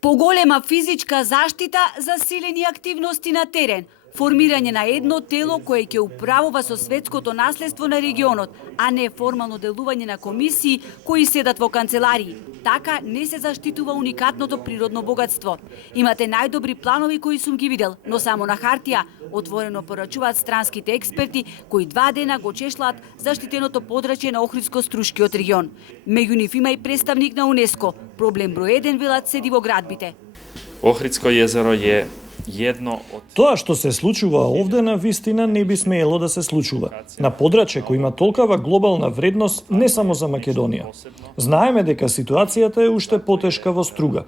Поголема физичка заштита за силени активности на терен, формирање на едно тело кое ќе управува со светското наследство на регионот, а не формално делување на комисии кои седат во канцеларии. Така не се заштитува уникатното природно богатство. Имате најдобри планови кои сум ги видел, но само на хартија, отворено порачуваат странските експерти кои 2 дена го чешлаат заштитеното подрачје на Охридско-Струшкиот регион. Меѓу нив има и представник на УНЕСКО. Проблем број 1 велат седи во градбите. Охридско језеро е едно од... Тоа што се случува овде на вистина не би смеело да се случува. На подрачје кој има толкава глобална вредност не само за Македонија. Знаеме дека ситуацијата е уште потешка во Струга.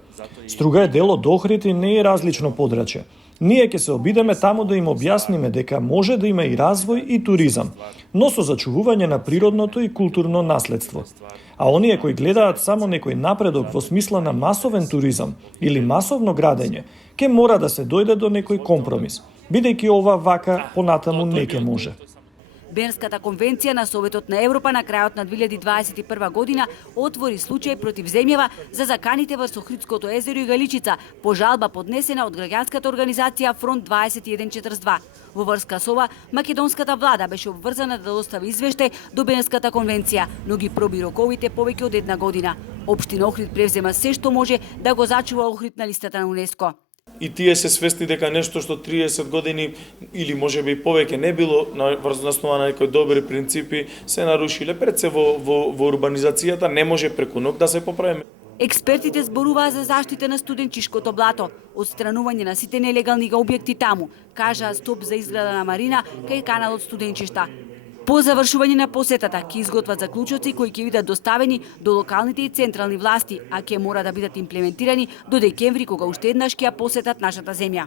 Струга е дел од Охрид и не е различно подрачје. Ние ќе се обидеме таму да им објасниме дека може да има и развој и туризам, но со зачувување на природното и културно наследство. А оние кои гледаат само некој напредок во смисла на масовен туризам или масовно градење, ќе мора да се дојде до некој компромис, бидејќи ова вака понатаму не ќе може. Бернската конвенција на Советот на Европа на крајот на 2021 година отвори случај против земјава за заканите врз Охридското езеро и Галичица по жалба поднесена од граѓанската организација Фронт 2142. Во врска со ова, македонската влада беше обврзана да достави извештај до Бернската конвенција, но ги проби роковите повеќе од 1 година. Општина Охрид превзема се што може да го зачува Охрид на листата на УНЕСКО. И тие се свесни дека нешто што 30 години или можеби и повеќе не било врз основа на некои добри принципи се нарушиле пред се во урбанизацијата, не може преку ног да се поправиме. Експертите зборуваа за заштита на студенчишкото блато, отстранување на сите нелегални објекти таму, кажаа стоп за изграда на марина кај каналот Студенчишта. По завршување на посетата ќе изготват заклучоци кои ќе бидат доставени до локалните и централни власти, а ќе мора да бидат имплементирани до декември кога уште еднаш ќе ја посетат нашата земја.